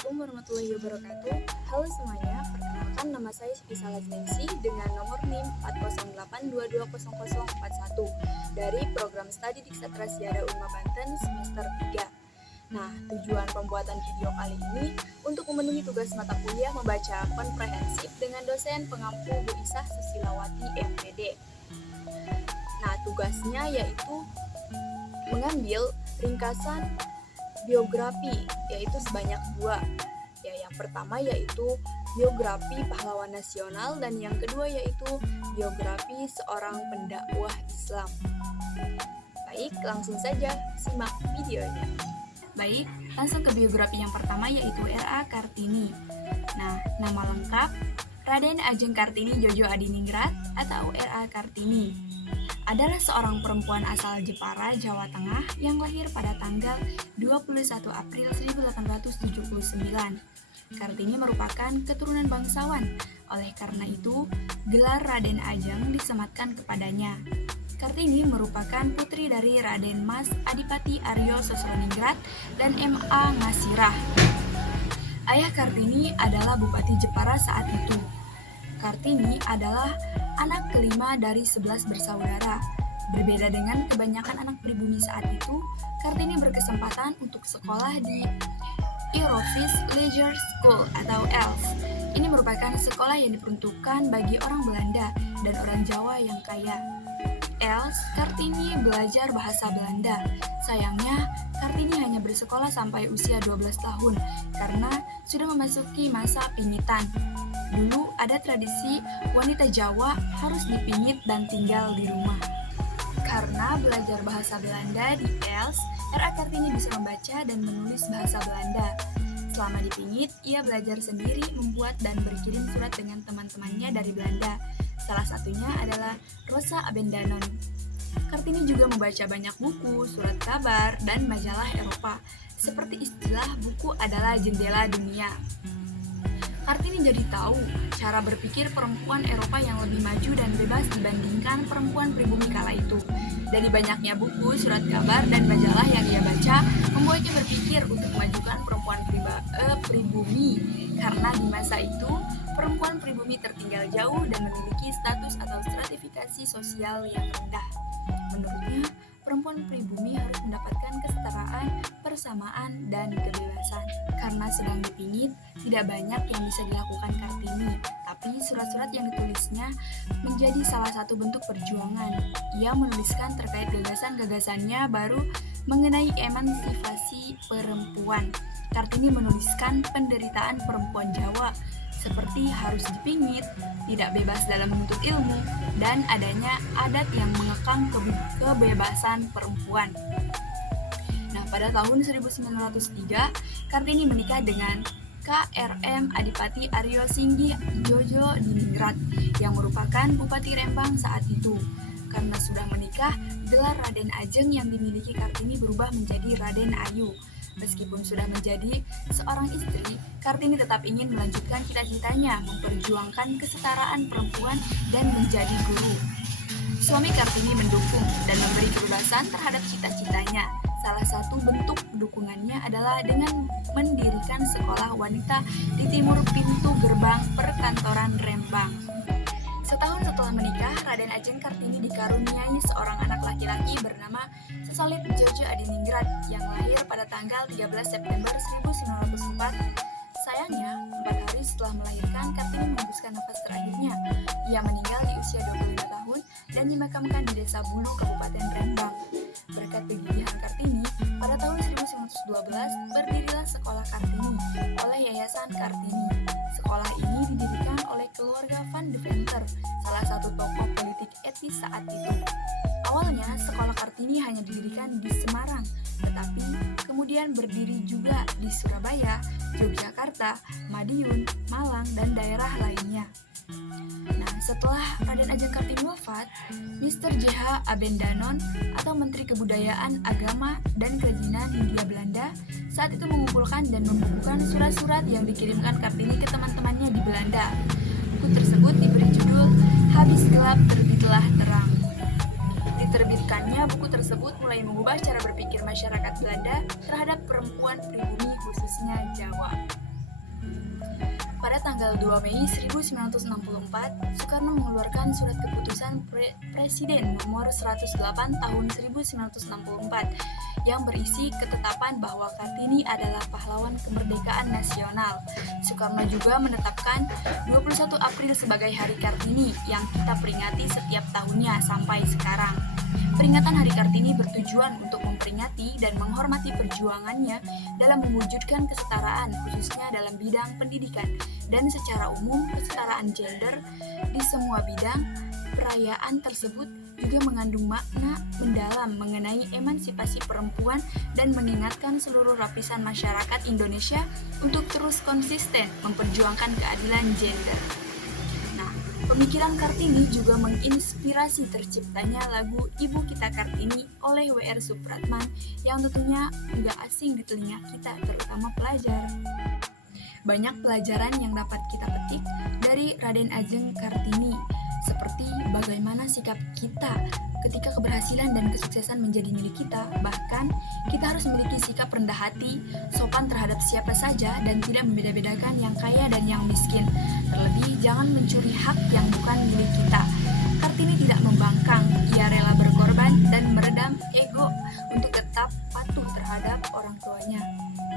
Assalamualaikum warahmatullahi wabarakatuh. Halo semuanya, perkenalkan nama saya Siti Salazmensi dengan nomor NIM 408220041 dari program studi Diksatra Siada Unma Banten semester 3. Nah, tujuan pembuatan video kali ini untuk memenuhi tugas mata kuliah membaca komprehensif dengan dosen pengampu Bu Isah Susilawati MPD. Nah, tugasnya yaitu mengambil ringkasan biografi, yaitu sebanyak 2. Ya, yang pertama yaitu biografi pahlawan nasional dan yang kedua yaitu biografi seorang pendakwah Islam. Baik, langsung saja simak videonya. Baik, langsung ke biografi yang pertama yaitu R.A. Kartini. Nah, nama lengkap Raden Ajeng Kartini Djojo Adiningrat atau R.A. Kartini adalah seorang perempuan asal Jepara, Jawa Tengah yang lahir pada tanggal 21 April 1879. Kartini merupakan keturunan bangsawan, oleh karena itu gelar Raden Ajeng disematkan kepadanya. Kartini merupakan putri dari Raden Mas Adipati Aryo Sosroningrat dan M.A. Ngasirah. Ayah Kartini adalah Bupati Jepara saat itu. Kartini adalah anak kelima dari 11 bersaudara. Berbeda dengan kebanyakan anak pribumi saat itu, Kartini berkesempatan untuk sekolah di Eurovis Leisure School atau ELS. Ini merupakan sekolah yang diperuntukkan bagi orang Belanda dan orang Jawa yang kaya. ELS, Kartini belajar bahasa Belanda. Sayangnya, Kartini hanya bersekolah sampai usia 12 tahun karena sudah memasuki masa pingitan. Dulu ada tradisi wanita Jawa harus dipingit dan tinggal di rumah. Karena belajar bahasa Belanda di ELS, R.A. Kartini bisa membaca dan menulis bahasa Belanda. Selama dipingit, ia belajar sendiri membuat dan berkirim surat dengan teman-temannya dari Belanda. Salah satunya adalah Rosa Abendanon. Kartini juga membaca banyak buku, surat kabar, dan majalah Eropa. Seperti istilah buku adalah jendela dunia. Kartini jadi tahu cara berpikir perempuan Eropa yang lebih maju dan bebas dibandingkan perempuan pribumi kala itu. Dari banyaknya buku, surat kabar, dan majalah yang ia baca, membuatnya berpikir untuk memajukan perempuan pribumi. Karena di masa itu, perempuan pribumi tertinggal jauh dan memiliki status atau stratifikasi sosial yang rendah. Menurutnya, perempuan pribumi harus mendapatkan kesetaraan, persamaan, dan kebebasan. Karena sedang dipingit, tidak banyak yang bisa dilakukan Kartini, tapi surat-surat yang ditulisnya menjadi salah satu bentuk perjuangan. Ia menuliskan terkait gagasan-gagasannya baru mengenai emansipasi perempuan. Kartini menuliskan penderitaan perempuan Jawa, seperti harus dipingit, tidak bebas dalam menuntut ilmu, dan adanya adat yang mengekang kebebasan perempuan. Nah, pada tahun 1903, Kartini menikah dengan K.R.M. Adipati Aryo Singgi Djojo Diningrat yang merupakan Bupati Rembang saat itu. Karena sudah menikah, gelar Raden Ajeng yang dimiliki Kartini berubah menjadi Raden Ayu. Meskipun sudah menjadi seorang istri, Kartini tetap ingin melanjutkan cita-citanya memperjuangkan kesetaraan perempuan dan menjadi guru. Suami Kartini mendukung dan memberi kebebasan terhadap cita-citanya. Salah satu bentuk dukungannya adalah dengan mendirikan sekolah wanita di timur pintu gerbang perkantoran Rembang. Setahun setelah menikah, Raden Ajeng Kartini dikaruniai seorang anak laki-laki bernama Sesolid Djojo Adiningrat yang lahir pada tanggal 13 September 1904. Sayangnya, 4 hari setelah melahirkan, Kartini menghembuskan nafas terakhirnya. Ia meninggal di usia 25 tahun dan dimakamkan di Desa Bulu, Kabupaten Rembang. Berkat kegigihan Kartini, pada tahun 1912 berdirilah Sekolah Kartini oleh Yayasan Kartini. Sekolah ini didirikan oleh keluarga Van Deventer, salah satu tokoh politik etis saat itu. Awalnya, Sekolah Kartini hanya didirikan di Semarang, tetapi kemudian berdiri juga di Surabaya, Yogyakarta, Madiun, Malang, dan daerah lainnya. Nah, setelah Raden Ajeng Kartini wafat, Mr. J.H. Abendanon atau Menteri Kebudayaan, Agama, dan Kerajinan Hindia Belanda saat itu mengumpulkan dan membukukan surat-surat yang dikirimkan Kartini ke teman-temannya di Belanda. Buku tersebut diberi judul Habis Gelap Terbitlah Terang. Diterbitkannya buku tersebut mulai mengubah cara berpikir masyarakat Belanda terhadap perempuan pribumi khususnya Jawa. Pada tanggal 2 Mei 1964, Soekarno mengeluarkan surat keputusan Presiden nomor 108 tahun 1964 yang berisi ketetapan bahwa Kartini adalah pahlawan kemerdekaan nasional. Soekarno juga menetapkan 21 April sebagai Hari Kartini yang kita peringati setiap tahunnya sampai sekarang. Peringatan Hari Kartini bertujuan untuk memperingati dan menghormati perjuangannya dalam mewujudkan kesetaraan, khususnya dalam bidang pendidikan, dan secara umum kesetaraan gender di semua bidang. Perayaan tersebut juga mengandung makna mendalam mengenai emansipasi perempuan dan mengingatkan seluruh lapisan masyarakat Indonesia untuk terus konsisten memperjuangkan keadilan gender. Pemikiran Kartini juga menginspirasi terciptanya lagu Ibu Kita Kartini oleh W.R. Supratman yang tentunya nggak asing di telinga kita, terutama pelajar. Banyak pelajaran yang dapat kita petik dari Raden Ajeng Kartini, seperti bagaimana sikap kita ketika keberhasilan dan kesuksesan menjadi milik kita. Bahkan, kita harus memiliki sikap rendah hati, sopan terhadap siapa saja, dan tidak membeda-bedakan yang kaya dan yang miskin. Terlebih, jangan mencuri hak yang bukan milik kita. Kartini tidak membangkang, ia rela berkorban dan meredam ego untuk tetap patuh terhadap orang tuanya.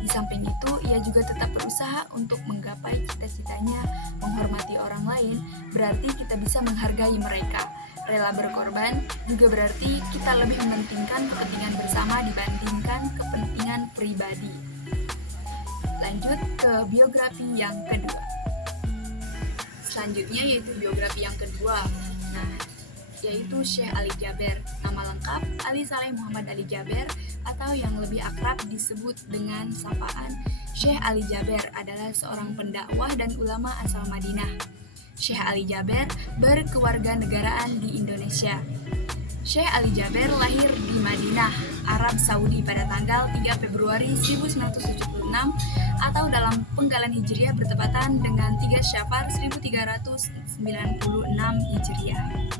Di samping itu, ia juga tetap berusaha untuk menggapai cita-citanya. Menghormati orang lain berarti kita bisa menghargai mereka. Rela berkorban juga berarti kita lebih mementingkan kepentingan bersama dibandingkan kepentingan pribadi. Lanjut ke biografi yang kedua. Selanjutnya yaitu biografi yang kedua. Yaitu Syekh Ali Jaber. Nama lengkap Ali Saleh Muhammad Ali Jaber, atau yang lebih akrab disebut dengan sapaan Syekh Ali Jaber, adalah seorang pendakwah dan ulama asal Madinah. Syekh Ali Jaber berkewarganegaraan di Indonesia. Syekh Ali Jaber lahir di Madinah, Arab Saudi pada tanggal 3 Februari 1976 atau dalam penggalan Hijriah bertepatan dengan 3 Syafar 1396 Hijriah.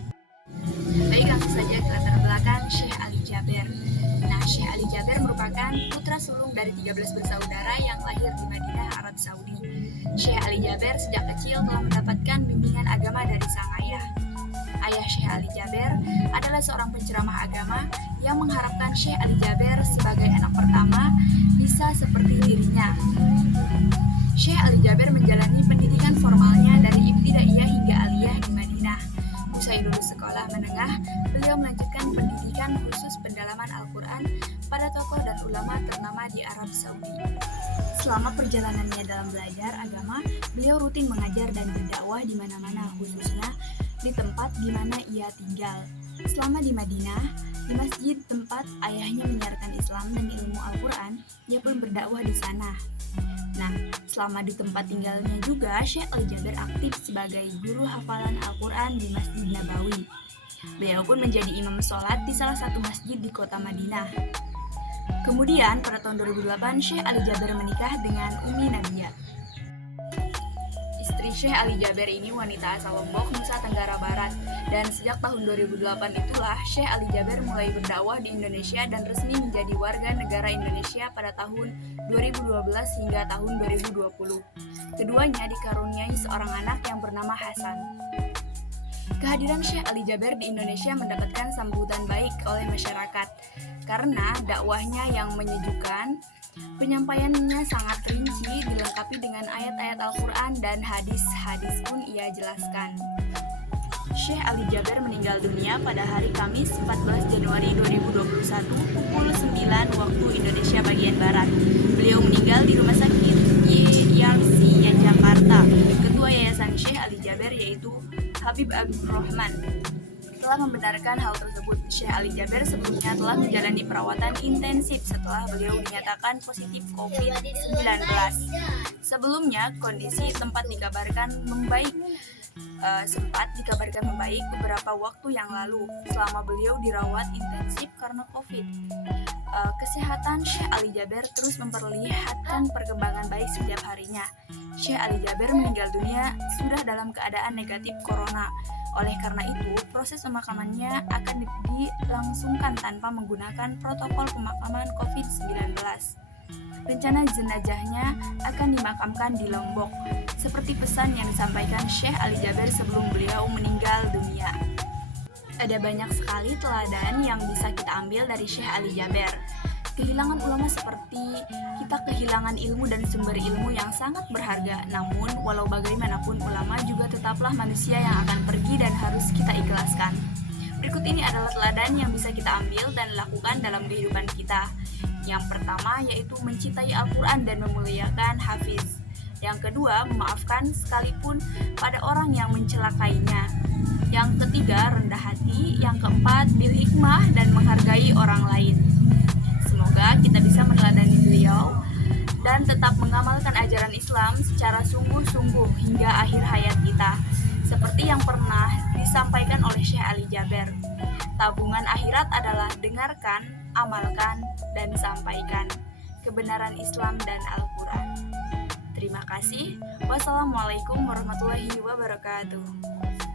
Baik, langsung saja ke latar belakang Syekh Ali Jaber. Syekh Ali Jaber merupakan putra sulung dari 13 bersaudara yang lahir di Madinah, Arab Saudi. Syekh Ali Jaber sejak kecil telah mendapatkan bimbingan agama dari sang ayah. Ayah Syekh Ali Jaber adalah seorang penceramah agama yang mengharapkan Syekh Ali Jaber sebagai anak pertama bisa seperti dirinya. Syekh Ali Jaber menjalani pendidikan formalnya dari ibtidaiyah hingga aliyah di Madinah. Usai lulus sekolah menengah, beliau melanjutkan pendidikan khusus pendalaman Al-Quran pada tokoh dan ulama ternama di Arab Saudi. Selama perjalanannya dalam belajar agama, beliau rutin mengajar dan berdakwah di mana-mana, khususnya di tempat di mana ia tinggal. Selama di Madinah, di masjid tempat ayahnya menyiarkan Islam dan ilmu Al-Quran, ia pun berdakwah di sana. Selama di tempat tinggalnya juga, Syekh Ali Jaber aktif sebagai guru hafalan Al-Quran di Masjid Nabawi. Beliau pun menjadi imam sholat di salah satu masjid di kota Madinah. Kemudian, pada tahun 2008, Syekh Ali Jaber menikah dengan Umi Nadia. Istri Syekh Ali Jaber ini wanita asal Lombok, Nusa Tenggara Barat. Dan sejak tahun 2008 itulah Syekh Ali Jaber mulai berdakwah di Indonesia dan resmi menjadi warga negara Indonesia pada tahun 2012 hingga tahun 2020. Keduanya dikaruniai seorang anak yang bernama Hasan. Kehadiran Syekh Ali Jaber di Indonesia mendapatkan sambutan baik oleh masyarakat karena dakwahnya yang menyejukkan, penyampaiannya sangat rinci, dilengkapi dengan ayat-ayat Al-Quran dan hadis-hadis pun ia jelaskan. Syekh Ali Jaber meninggal dunia pada hari Kamis 14 Januari 2021 pukul 9 waktu Indonesia bagian Barat. Beliau meninggal di Rumah Sakit YRC Jakarta. Ketua Yayasan Syekh Ali Jaber yaitu Habib Abdurrahman telah membenarkan hal tersebut. Syekh Ali Jaber sebelumnya telah menjalani perawatan intensif setelah beliau dinyatakan positif COVID-19. Sebelumnya, kondisi sempat dikabarkan membaik beberapa waktu yang lalu selama beliau dirawat intensif karena COVID. Kesehatan Syekh Ali Jaber terus memperlihatkan perkembangan baik setiap harinya. Syekh Ali Jaber meninggal dunia sudah dalam keadaan negatif corona. Oleh karena itu, proses pemakamannya akan dilangsungkan tanpa menggunakan protokol pemakaman COVID-19. Rencana jenazahnya akan dimakamkan di Lombok, seperti pesan yang disampaikan Syekh Ali Jaber sebelum beliau meninggal dunia. Ada banyak sekali teladan yang bisa kita ambil dari Syekh Ali Jaber. Kehilangan ulama seperti kita kehilangan ilmu dan sumber ilmu yang sangat berharga. Namun, walau bagaimanapun ulama juga tetaplah manusia yang akan pergi dan harus kita ikhlaskan. Berikut ini adalah teladan yang bisa kita ambil dan lakukan dalam kehidupan kita. Yang pertama yaitu mencintai Al-Quran dan memuliakan hafiz. Yang kedua, memaafkan sekalipun pada orang yang mencelakainya. Yang ketiga, rendah hati. Yang keempat, bil hikmah dan menghargai orang lain. Semoga kita bisa meneladani beliau dan tetap mengamalkan ajaran Islam secara sungguh-sungguh hingga akhir hayat kita. Seperti yang pernah disampaikan oleh Syekh Ali Jaber, tabungan akhirat adalah dengarkan, amalkan, dan sampaikan kebenaran Islam dan Al-Quran. Terima kasih. Wassalamualaikum warahmatullahi wabarakatuh.